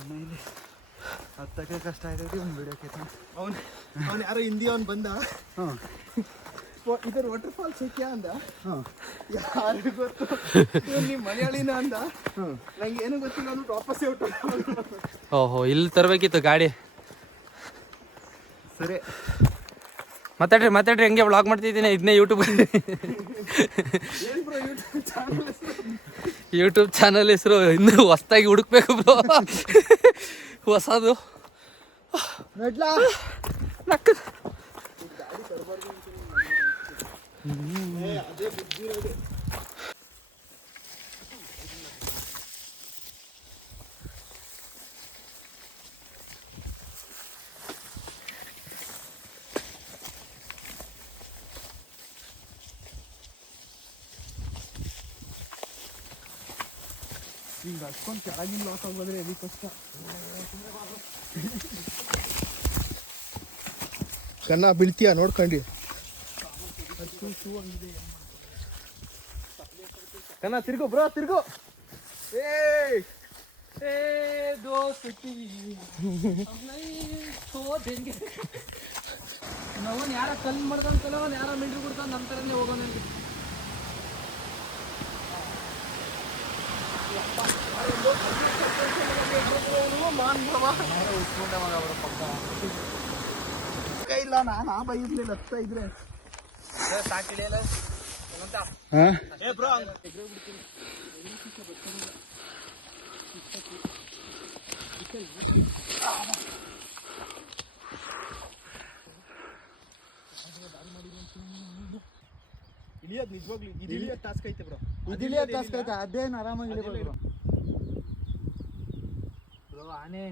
ಇಲ್ಲಿ ಹತ್ತಕ್ಕೆ ಕಷ್ಟ ಆಯ್ತೈತಿ ಒಂದು ಬಿಡೋಕೆ. ಅವ್ನು ಯಾರೋ ಹಿಂದಿ ಅವ್ನು ಬಂದ, ಹಾಂ ಇದರ ವಾಟರ್ ಫಾಲ್ಸ್ ಐಕ್ಯಾ ಅಂದ. ಯಾರಿಗೂ ಗೊತ್ತು ನೀವು ಮಲಯಾಳಿನ ಅಂದ. ನಂಗೆ ಏನು ಗೊತ್ತಿಲ್ಲ, ಅವನು ವಾಪಸ್ಸೇ ಔಟ್. ಓಹೋ, ಇಲ್ಲಿ ತರಬೇಕಿತ್ತು ಗಾಡಿ. ಸರಿ ಮಾತಾಡ್ರಿ ಹಂಗೆ ವ್ಲಾಗ್ ಮಾಡ್ತಿದ್ದೀನಿ. ಇದನ್ನೇ ಯೂಟ್ಯೂಬ್ ಚಾನಲ್ ಹೆಸರು ಇನ್ನೂ ಹೊಸ್ದಾಗಿ ಹುಡುಕ್ಬೇಕು ಬ್ರೋ. ಹೊಸದು ಹಿಂಗೆ ಹಚ್ಕೊಂಡು ಕೆಳಗಿನ ಲಾಸ್ ಆಗೋದ್ರೆ ಎಲ್ಲಿ ಕಷ್ಟ. ಕನ್ನ ಬೀಳ್ತೀಯ ನೋಡ್ಕೊಂಡು. ಕನ್ನ ತಿರ್ಗು ಬ್ರೋ, ತಿರ್ಗು. ನಾವನ್ ಯಾರ ಕಲ್ಲು ಮಾಡ್ಕೊಂಡ್ ಯಾರ ಮಿಂಡ್ರು ಬಿಡ್ತಾನ, ನಮ್ಮ ಥರನೇ ಹೋಗೋಣ. ಇಲ್ಲ, ನಾನು ಆ ಬೈದ್ಲಿಲ್ಲ ಹತ್ತ ಇದ್ರೆ ಇಳಿಯೋದು ನಿಜವಾಗ್ಲು ಇದು ಇಳಿಯೋದು ಟಾಸ್ಕ್ ಐತೆ ಬ್ರೋ. ಇದಿಳಿಯೋದು ಟಾಸ್ಕ್ ಐತೆ, ಅದೇನು ಆರಾಮಾಗಿ ಇಳಿಬೋದು ಬ್ರೋ. ಆನೆ